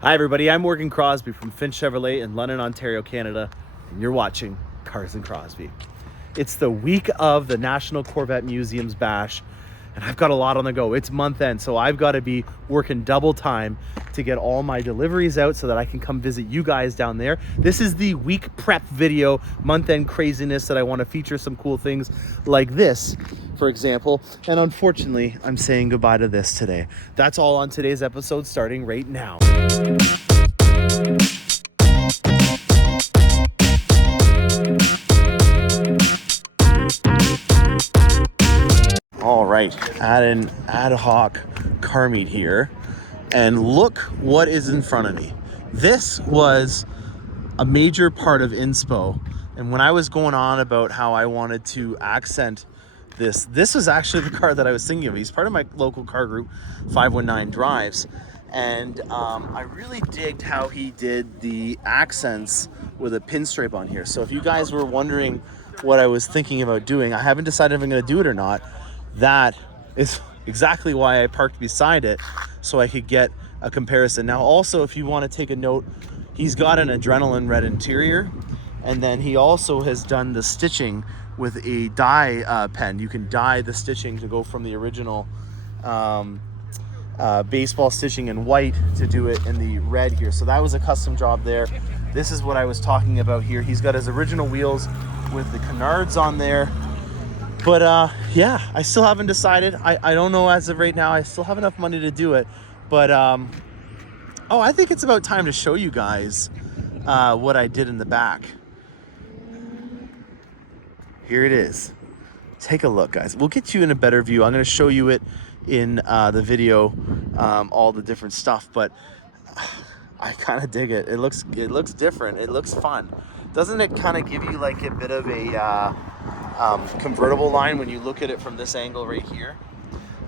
Hi everybody, I'm Morgan Crosbie from Finch Chevrolet in London, Ontario, Canada, and you're watching Cars and Crosby. It's the week of the National Corvette Museum's Bash, and I've got a lot on the go. It's month end, so I've got to be working double time to get all my deliveries out so that I can come visit you guys down there. This is the week prep video, month end craziness that I want to feature some cool things like this, for example. And unfortunately, I'm saying goodbye to this today. That's all on today's episode, starting right now. All right, at an ad hoc car meet here, and look what is in front of me. This was a major part of inspo, and when I was going on about how I wanted to accent this was actually the car that I was thinking of. He's part of my local car group, 519 Drives, and I really digged how he did the accents with a pinstripe on here. So if you guys were wondering what I was thinking about doing, I haven't decided if I'm going to do it or not. That is exactly why I parked beside it, so I could get a comparison. Now also, if you want to take a note, he's got an adrenaline red interior, and then he also has done the stitching with a dye pen. You can dye the stitching to go from the original baseball stitching in white to do it in the red here. So that was a custom job there. This is what I was talking about here. He's got his original wheels with the canards on there. But yeah, I still haven't decided. I don't know as of right now. I still have enough money to do it. But I think it's about time to show you guys what I did in the back. Here it is. Take a look, guys. We'll get you in a better view. I'm going to show you it in the video, all the different stuff. But I kind of dig it. It looks different. It looks fun. Doesn't it kind of give you like a bit of a convertible line when you look at it from this angle right here?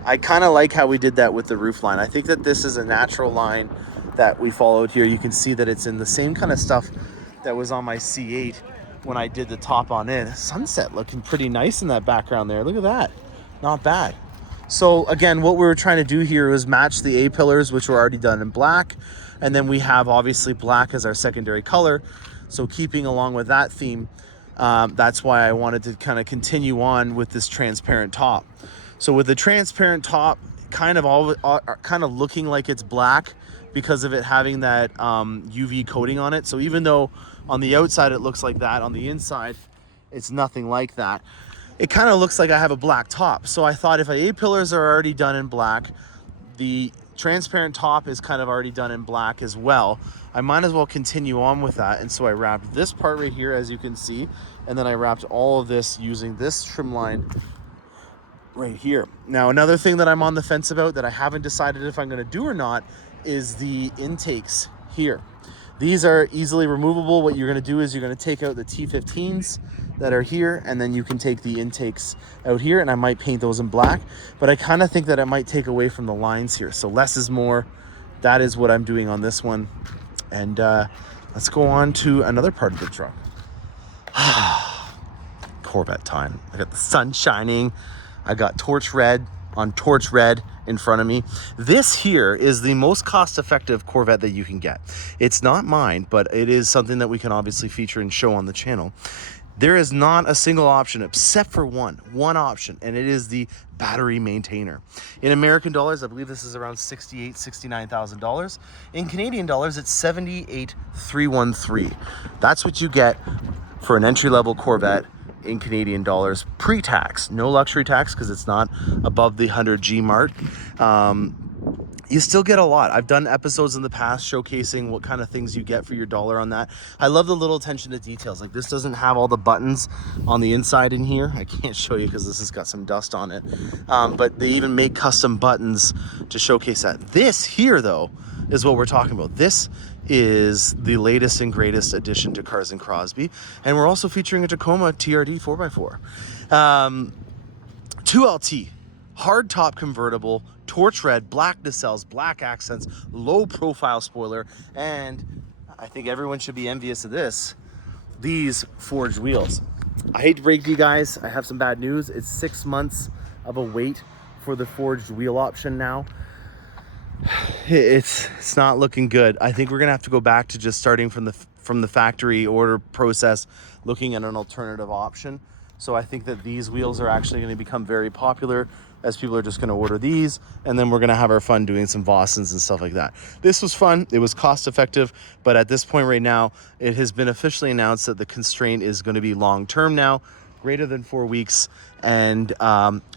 I kind of like how we did that with the roof line. I think that this is a natural line that we followed here. You can see that it's in the same kind of stuff that was on my C8 when I did the top on it. Sunset looking pretty nice in that background there. Look at that. Not bad. So again, what we were trying to do here was match the A-pillars, which were already done in black. And then we have obviously black as our secondary color. So keeping along with that theme, that's why I wanted to kind of continue on with this transparent top. So with the transparent top kind of looking like it's black because of it having that UV coating on it. So even though on the outside it looks like that, on the inside it's nothing like that. It kind of looks like I have a black top. So I thought if A-pillars are already done in black, the transparent top is kind of already done in black as well. I might as well continue on with that. And so I wrapped this part right here, as you can see, and then I wrapped all of this using this trim line right here. Now, another thing that I'm on the fence about that I haven't decided if I'm going to do or not is the intakes here. These are easily removable. What you're going to do is you're going to take out the T15s that are here, and then you can take the intakes out here, and I might paint those in black, but I kind of think that it might take away from the lines here. So less is more. That is what I'm doing on this one. And let's go on to another part of the truck. Corvette time. I got the sun shining. I got torch red on torch red in front of me. This here is the most cost-effective Corvette that you can get. It's not mine, but it is something that we can obviously feature and show on the channel. There is not a single option except for one option, and it is the battery maintainer. In American dollars, I believe this is around $68,000, $69,000. In Canadian dollars, it's $78,313. That's what you get for an entry-level Corvette in Canadian dollars, pre-tax, no luxury tax because it's not above the 100G mark. You still get a lot. I've done episodes in the past showcasing what kind of things you get for your dollar on that. I love the little attention to details. Like this doesn't have all the buttons on the inside in here. I can't show you because this has got some dust on it. But they even make custom buttons to showcase that. This here though is what we're talking about. This is the latest and greatest addition to Cars and Crosby. And we're also featuring a Tacoma TRD 4x4. 2LT, hard top convertible, torch red, black nacelles, black accents, low profile spoiler, and I think everyone should be envious of this, these forged wheels. I hate to break to you guys, I have some bad news. It's 6 months of a wait for the forged wheel option now. It's not looking good. I think we're gonna have to go back to just starting from the factory order process, looking at an alternative option. So I think that these wheels are actually going to become very popular, as people are just going to order these, and then we're going to have our fun doing some Bostons and stuff like that. This was fun. It was cost effective, but at this point right now, it has been officially announced that the constraint is going to be long term now, greater than 4 weeks, and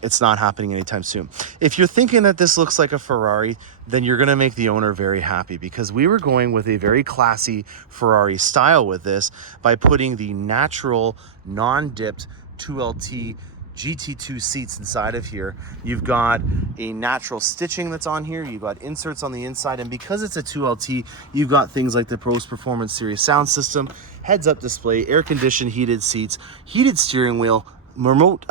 it's not happening anytime soon. If you're thinking that this looks like a Ferrari, then you're going to make the owner very happy, because we were going with a very classy Ferrari style with this by putting the natural non-dipped 2LT GT2 seats inside of here. You've got a natural stitching that's on here. You've got inserts on the inside, and because it's a 2LT, you've got things like the Pros Performance Series sound system, heads-up display, air-conditioned heated seats, heated steering wheel, remote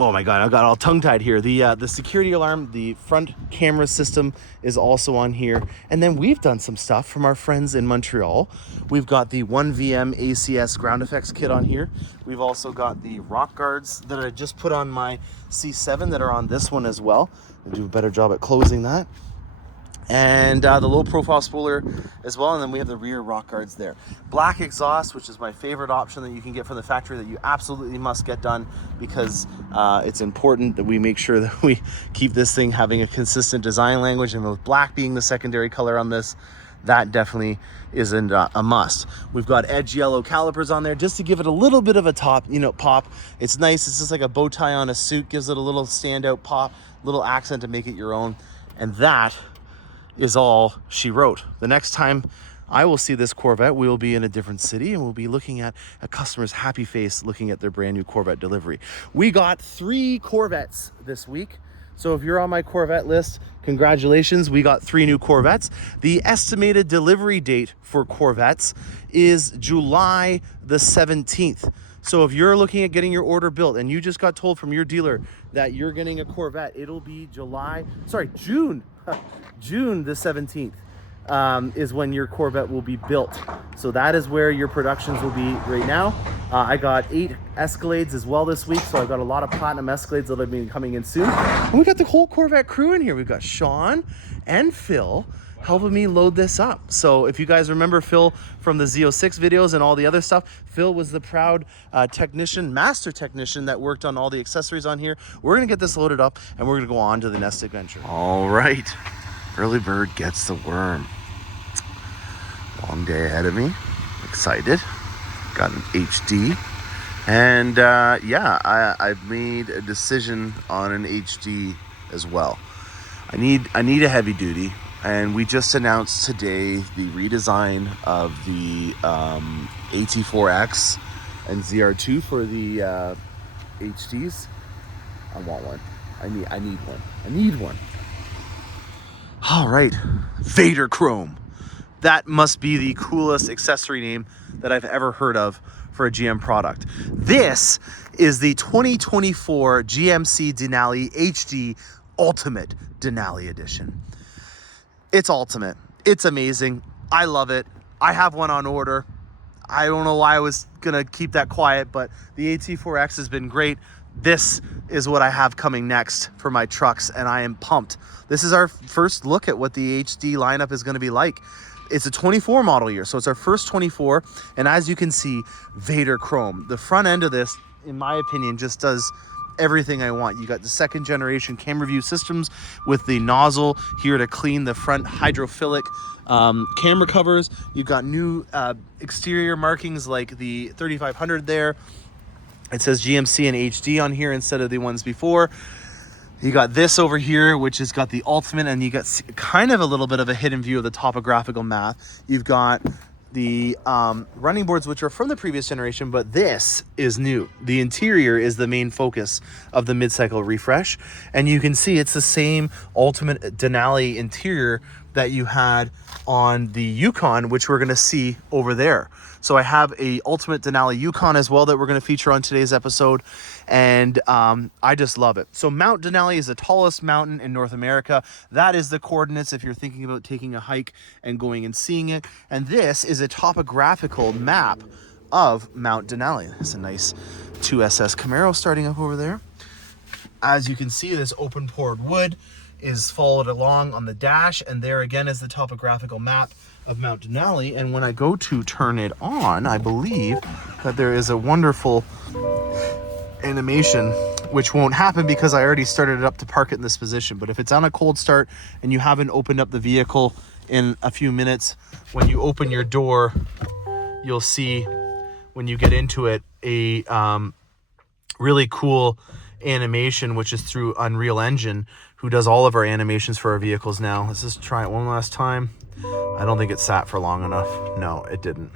oh my god, I got all tongue-tied here. The security alarm, the front camera system is also on here. And then we've done some stuff from our friends in Montreal. We've got the 1VM ACS ground effects kit on here. We've also got the rock guards that I just put on my C7 that are on this one as well. I'll do a better job at closing that. And the low profile spoiler as well, and then we have the rear rock guards there. Black exhaust, which is my favorite option that you can get from the factory, that you absolutely must get done, because it's important that we make sure that we keep this thing having a consistent design language, and with black being the secondary color on this, that definitely isn't a must. We've got edge yellow calipers on there just to give it a little bit of a top, pop. It's nice. It's just like a bow tie on a suit, gives it a little standout pop, little accent to make it your own. And that is all she wrote. The next time I will see this Corvette, we will be in a different city, and we'll be looking at a customer's happy face looking at their brand new Corvette delivery. We got 3 Corvettes this week. So if you're on my Corvette list, congratulations, we got 3 new Corvettes. The estimated delivery date for Corvettes is July the 17th. So if you're looking at getting your order built and you just got told from your dealer that you're getting a Corvette, it'll be June the 17th is when your Corvette will be built. So that is where your productions will be right now. I got 8 Escalades as well this week, so I've got a lot of platinum Escalades that will be coming in soon. And we got the whole Corvette crew in here. We've got Sean and Phil helping me load this up. So if you guys remember Phil from the Z06 videos and all the other stuff, Phil was the proud master technician that worked on all the accessories on here. We're gonna get this loaded up and we're gonna go on to the next adventure. All right, early bird gets the worm. Long day ahead of me, excited. Got an HD, and yeah, I've made a decision on an HD as well. I need a heavy duty. And we just announced today the redesign of the AT4X and ZR2 for the HDs. I want one. I need one. All right, Vader Chrome. That must be the coolest accessory name that I've ever heard of for a GM product. This is the 2024 GMC Denali HD Ultimate Denali Edition. It's ultimate. It's amazing. I love it. I have one on order. I don't know why I was gonna keep that quiet, but the AT4X has been great. This is what I have coming next for my trucks, and I am pumped. This is our first look at what the HD lineup is gonna be like. It's a 24 model year, so it's our first 24, and as you can see, Vader Chrome. The front end of this, in my opinion, just does everything I want. You got the 2nd generation camera view systems with the nozzle here to clean the front hydrophilic camera covers. You've got new exterior markings like the 3500 there. It says GMC and HD on here instead of the ones before. You got this over here, which has got the Ultimate, and you got kind of a little bit of a hidden view of the topographical map. You've got the running boards, which are from the previous generation, but this is new. The interior is the main focus of the mid-cycle refresh, and you can see it's the same Ultimate Denali interior that you had on the Yukon, which we're going to see over there. So I have a Ultimate Denali Yukon as well that we're going to feature on today's episode, and I just love it. So Mount Denali is the tallest mountain in North America. That is the coordinates if you're thinking about taking a hike and going and seeing it. And this is a topographical map of Mount Denali. It's a nice 2SS Camaro starting up over there. As you can see, this open poured wood, is followed along on the dash, and there again is the topographical map of Mount Denali. And when I go to turn it on, I believe that there is a wonderful animation, which won't happen because I already started it up to park it in this position. But if it's on a cold start and you haven't opened up the vehicle in a few minutes, when you open your door, you'll see when you get into it a really cool animation, which is through Unreal Engine, who does all of our animations for our vehicles now. Let's just try it one last time. I don't think it sat for long enough. No, it didn't.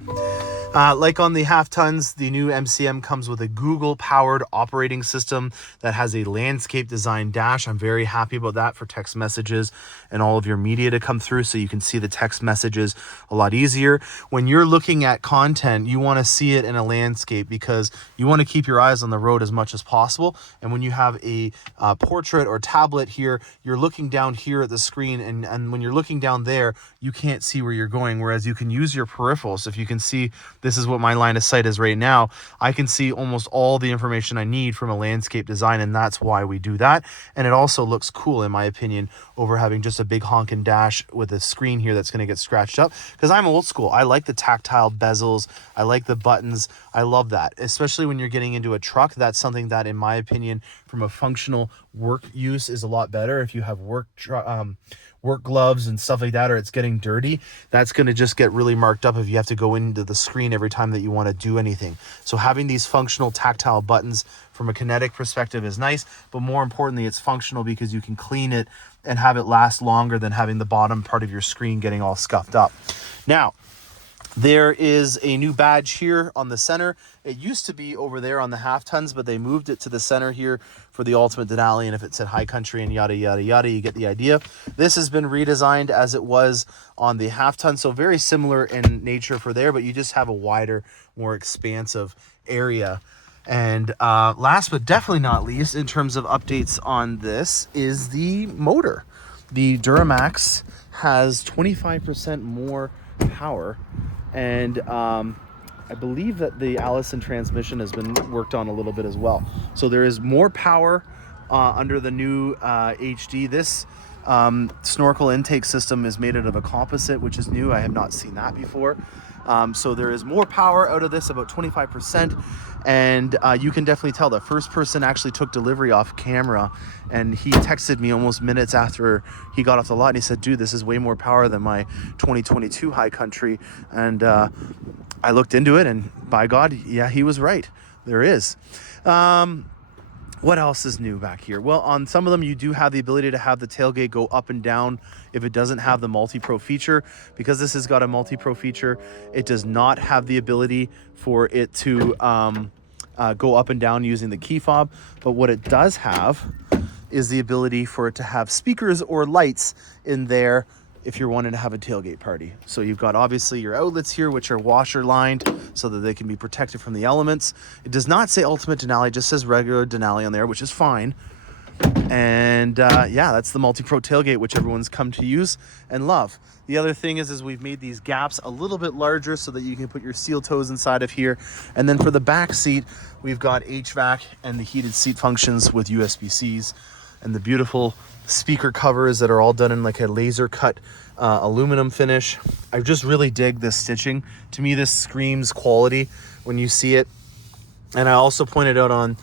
Like on the half tons, the new MCM comes with a Google powered operating system that has a landscape design dash. I'm very happy about that for text messages and all of your media to come through, so you can see the text messages a lot easier. When you're looking at content, you want to see it in a landscape because you want to keep your eyes on the road as much as possible. And when you have a portrait or tablet here, you're looking down here at the screen, and when you're looking down there, you can't see where you're going, whereas you can use your peripherals. If you can see, this is what my line of sight is right now. I can see almost all the information I need from a landscape design, and that's why we do that. And it also looks cool, in my opinion, over having just a big honkin' dash with a screen here that's going to get scratched up, because I'm old school. I like the tactile bezels. I like the buttons. I love that, especially when you're getting into a truck. That's something that, in my opinion, from a functional work use is a lot better. If you have work gloves and stuff like that, or it's getting dirty, that's going to just get really marked up if you have to go into the screen every time that you want to do anything. So having these functional tactile buttons from a kinetic perspective is nice, but more importantly, it's functional because you can clean it and have it last longer than having the bottom part of your screen getting all scuffed up. Now, there is a new badge here on the center. It used to be over there on the half tons, but they moved it to the center here for the Ultimate Denali. And if it said High Country and yada, yada, yada, you get the idea. This has been redesigned as it was on the half ton. So very similar in nature for there, but you just have a wider, more expansive area. And last but definitely not least, in terms of updates on this, is the motor. The Duramax has 25% more power. And I believe that the Allison transmission has been worked on a little bit as well. So there is more power under the new HD. This snorkel intake system is made out of a composite, which is new. I have not seen that before. So there is more power out of this, about 25%. And you can definitely tell the first person actually took delivery off camera, and he texted me almost minutes after he got off the lot, and he said, dude, this is way more power than my 2022 High Country. And I looked into it, and by God, yeah, he was right. There is. What else is new back here? Well, on some of them, you do have the ability to have the tailgate go up and down if it doesn't have the multi-pro feature. Because this has got a multi-pro feature, it does not have the ability for it to go up and down using the key fob. But what it does have is the ability for it to have speakers or lights in there if you're wanting to have a tailgate party. So you've got obviously your outlets here, which are washer lined so that they can be protected from the elements. It does not say Ultimate Denali, it just says regular Denali on there, which is fine. And yeah, that's the multi-pro tailgate, which everyone's come to use and love. The other thing is we've made these gaps a little bit larger so that you can put your steel toes inside of here. And then for the back seat, we've got HVAC and the heated seat functions with USB-Cs and the beautiful speaker covers that are all done in like a laser cut aluminum finish. I just really dig this stitching. To me, this screams quality when you see it. And I also pointed out on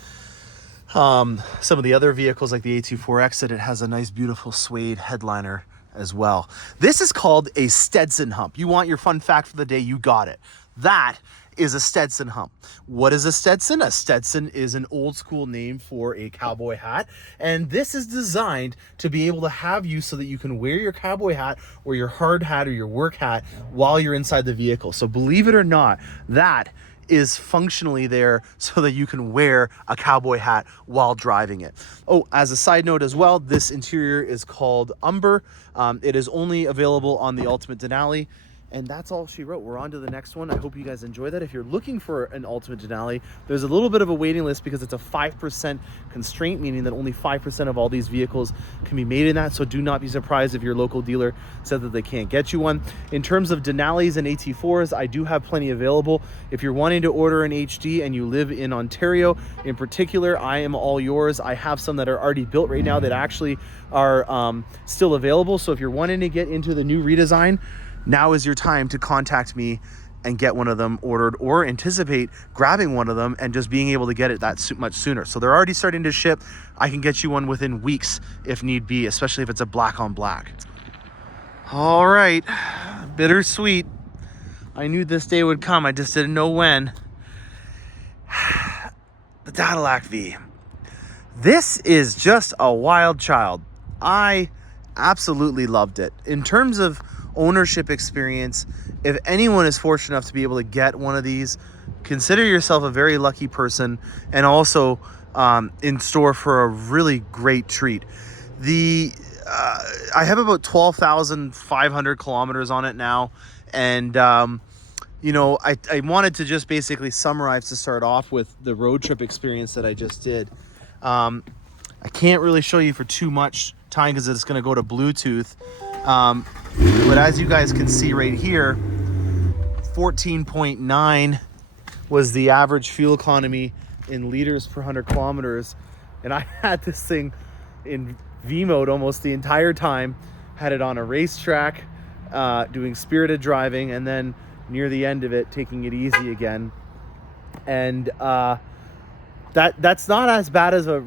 some of the other vehicles like the A24X that it has a nice beautiful suede headliner as well. This is called a Stetson hump. You want your fun fact for the day, you got it. That is a Stetson hump. What is a Stetson? A Stetson is an old school name for a cowboy hat, and this is designed to be able to have you so that you can wear your cowboy hat or your hard hat or your work hat while you're inside the vehicle. So believe it or not, that is functionally there so that you can wear a cowboy hat while driving it. Oh, as a side note as well, this interior is called Umber. It is only available on the Ultimate Denali. And that's all she wrote. We're on to the next one. I hope you guys enjoy that. If you're looking for an ultimate Denali, there's a little bit of a waiting list because it's a 5% constraint, meaning that only 5% of all these vehicles can be made in that. So do not be surprised if your local dealer said that they can't get you one. In terms of Denalis and AT4s, I do have plenty available. If you're wanting to order an HD and you live in Ontario in particular, I am all yours. I have some that are already built right now that actually are still available. So if you're wanting to get into the new redesign, now is your time to contact me and get one of them ordered, or anticipate grabbing one of them and just being able to get it that much sooner. So they're already starting to ship. I can get you one within weeks if need be, especially if it's a black on black. All right, Bittersweet. I knew this day would come. I just didn't know when. The Dadillac-V. This is just a wild child. I absolutely loved it. In terms of ownership experience, if anyone is fortunate enough to be able to get one of these, consider yourself a very lucky person, and also in store for a really great treat. I have about 12,500 kilometers on it now, and you know, I wanted to just basically summarize to start off with the road trip experience that I just did. I can't really show you for too much time because it's going to go to Bluetooth. But as you guys can see right here, 14.9 was the average fuel economy in liters per 100 kilometers. And I had this thing in V mode almost the entire time, had it on a racetrack, doing spirited driving, and then near the end of it, taking it easy again. And that's not as bad as a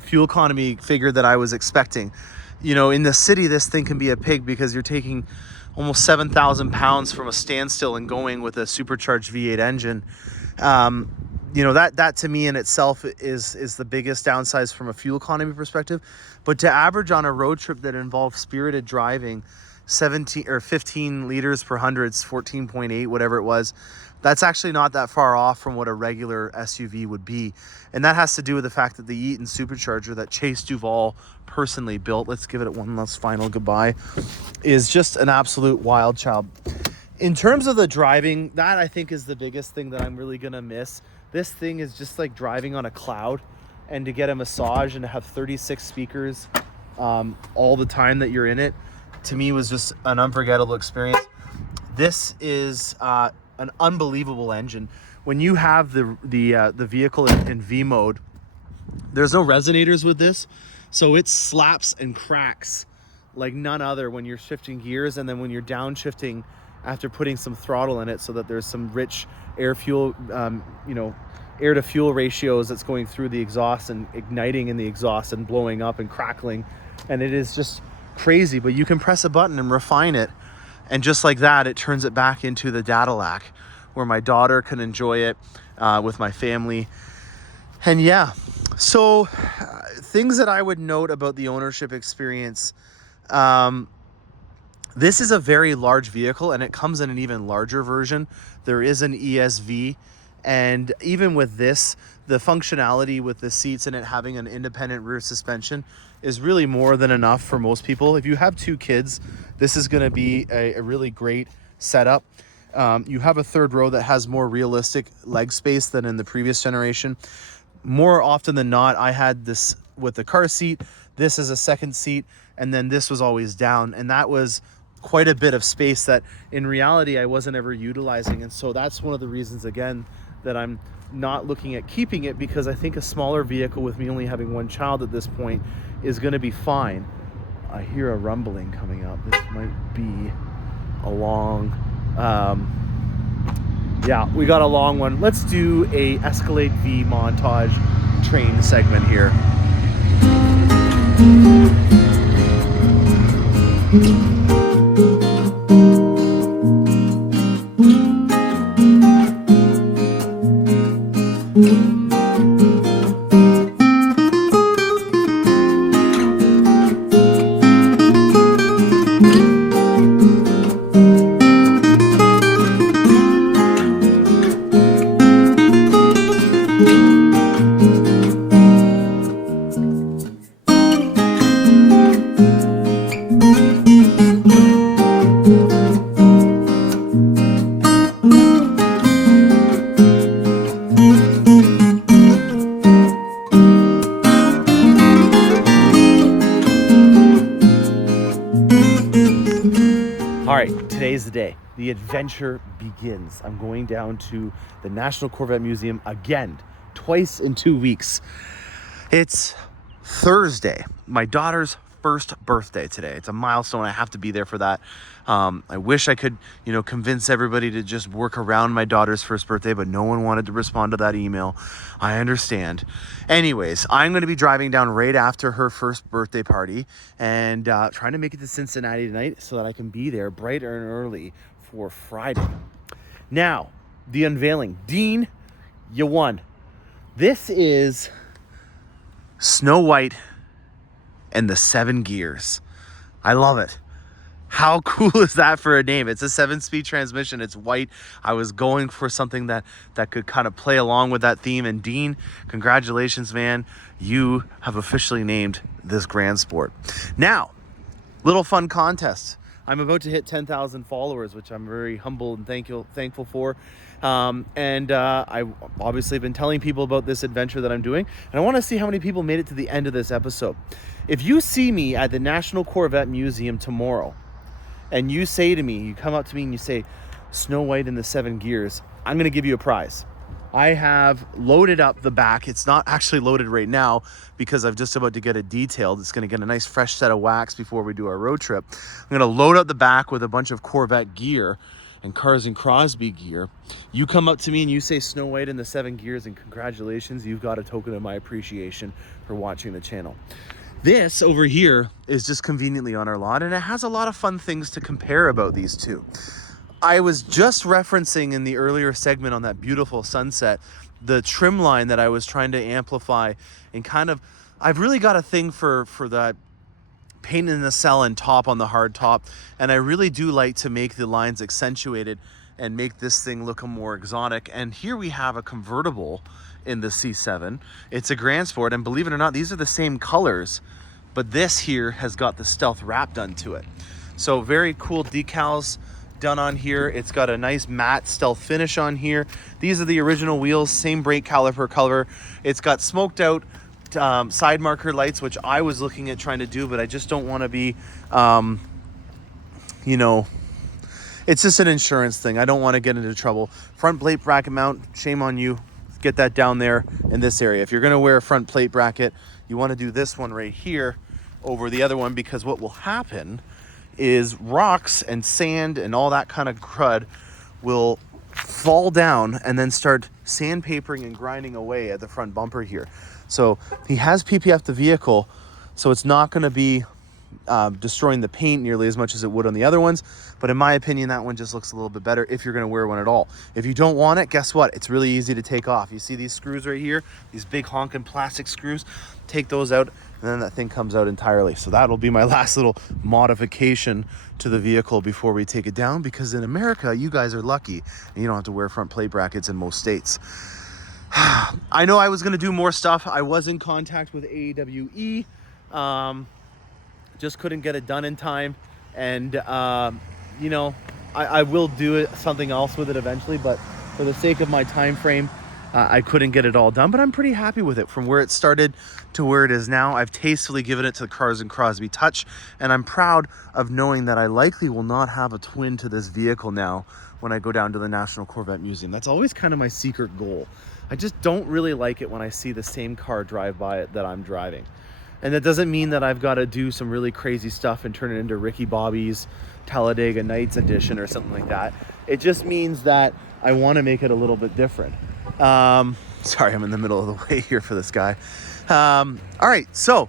fuel economy figure that I was expecting. You know, in the city, this thing can be a pig because you're taking almost 7,000 pounds from a standstill and going with a supercharged V8 engine. You know, that to me in itself is the biggest downside from a fuel economy perspective. But to average on a road trip that involves spirited driving, 17 or 15 liters per hundreds, 14.8, whatever it was, that's actually not that far off from what a regular SUV would be. And that has to do with the fact that the Eaton supercharger that Chase Duval personally built, let's give it one last final goodbye, is just an absolute wild child. In terms of the driving, that I think is the biggest thing that I'm really gonna miss. This thing is just like driving on a cloud, and to get a massage and to have 36 speakers all the time that you're in it, to me was just an unforgettable experience. This is an unbelievable engine. When you have the vehicle in V mode, there's no resonators with this, so it slaps and cracks like none other when you're shifting gears, and then when you're downshifting after putting some throttle in it, so that there's some rich air fuel, air to fuel ratios that's going through the exhaust and igniting in the exhaust and blowing up and crackling, and it is just crazy. But you can press a button and refine it, and just like that, it turns it back into the Dadillac, where my daughter can enjoy it with my family. And yeah, so things that I would note about the ownership experience, this is a very large vehicle, and it comes in an even larger version. There is an ESV, and even with this, the functionality with the seats and it having an independent rear suspension is really more than enough for most people. If you have two kids, this is going to be a really great setup. You have a third row that has more realistic leg space than in the previous generation. More often than not, I had this with the car seat, this is a second seat, and then this was always down, and that was quite a bit of space that in reality I wasn't ever utilizing. And so that's one of the reasons, again, that I'm not looking at keeping it, because I think a smaller vehicle with me only having one child at this point is going to be fine. I hear a rumbling coming up. This might be a long yeah, we got a long one. Let's do a Escalade V montage train segment here. All right, today's the day. The adventure begins. I'm going down to the National Corvette Museum again, twice in 2 weeks. It's Thursday, my daughter's first birthday today. It's a milestone. I have to be there for that. I wish I could, convince everybody to just work around my daughter's first birthday, but no one wanted to respond to that email. I understand. Anyways, I'm going to be driving down right after her first birthday party and trying to make it to Cincinnati tonight so that I can be there bright and early for Friday. Now, the unveiling. Dean, you won. This is Snow White and the 7 gears. I love it. How cool is that for a name? It's a 7-speed transmission. It's white. I was going for something that could kind of play along with that theme. And Dean, congratulations, man. You have officially named this Grand Sport. Now, little fun contest. I'm about to hit 10,000 followers, which I'm very humble and thankful for. I obviously have been telling people about this adventure that I'm doing, and I want to see how many people made it to the end of this episode. If you see me at the National Corvette Museum tomorrow, and you say to me, you come up to me and you say, Snow White in the 7 gears, I'm going to give you a prize. I have loaded up the back. It's not actually loaded right now because I'm just about to get it detailed. It's going to get a nice fresh set of wax before we do our road trip. I'm going to load up the back with a bunch of Corvette gear and Cars and Crosby gear. You come up to me and you say Snow White in the 7 gears, and congratulations, you've got a token of my appreciation for watching the channel. This over here is just conveniently on our lot, and it has a lot of fun things to compare about these two. I was just referencing in the earlier segment on that beautiful sunset, the trim line that I was trying to amplify, and I've really got a thing for that paint in the cell and top on the hard top, and I really do like to make the lines accentuated and make this thing look more exotic. And here we have a convertible in the C7. It's a Grand Sport, and believe it or not, these are the same colors, but this here has got the stealth wrap done to it. So very cool decals done on here. It's got a nice matte stealth finish on here. These are the original wheels, same brake caliper color. It's got smoked out side marker lights, which I was looking at trying to do, but I just don't want to be, it's just an insurance thing. I don't want to get into trouble. Front plate bracket mount, shame on you. Get that down there in this area. If you're going to wear a front plate bracket, you want to do this one right here over the other one, because what will happen is rocks and sand and all that kind of crud will fall down and then start sandpapering and grinding away at the front bumper here. So he has PPF'd the vehicle, so it's not going to be destroying the paint nearly as much as it would on the other ones. But in my opinion, that one just looks a little bit better if you're going to wear one at all. If you don't want it, guess what? It's really easy to take off. You see these screws right here, these big honking plastic screws? Take those out, and then that thing comes out entirely. So that'll be my last little modification to the vehicle before we take it down, because in America, you guys are lucky and you don't have to wear front plate brackets in most states. I know I was going to do more stuff. I was in contact with AWE. Just couldn't get it done in time. And, I will do something else with it eventually, but for the sake of my time frame, I couldn't get it all done. But I'm pretty happy with it from where it started to where it is now. I've tastefully given it to the Cars and Crosby touch, and I'm proud of knowing that I likely will not have a twin to this vehicle now when I go down to the National Corvette Museum. That's always kind of my secret goal. I just don't really like it when I see the same car drive by it that I'm driving. And that doesn't mean that I've got to do some really crazy stuff and turn it into Ricky Bobby's Talladega Nights edition or something like that. It just means that I want to make it a little bit different. Sorry, I'm in the middle of the way here for this guy. All right, so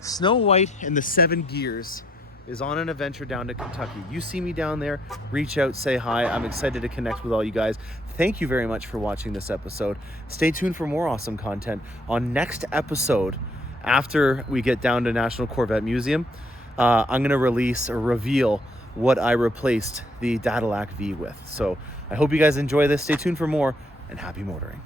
Snow White and the 7 gears is on an adventure down to Kentucky. You see me down there, reach out, say hi. I'm excited to connect with all you guys. Thank you very much for watching this episode. Stay tuned for more awesome content. On next episode, after we get down to National Corvette Museum, I'm going to release or reveal what I replaced the Dadillac-V with. So I hope you guys enjoy this. Stay tuned for more, and happy motoring.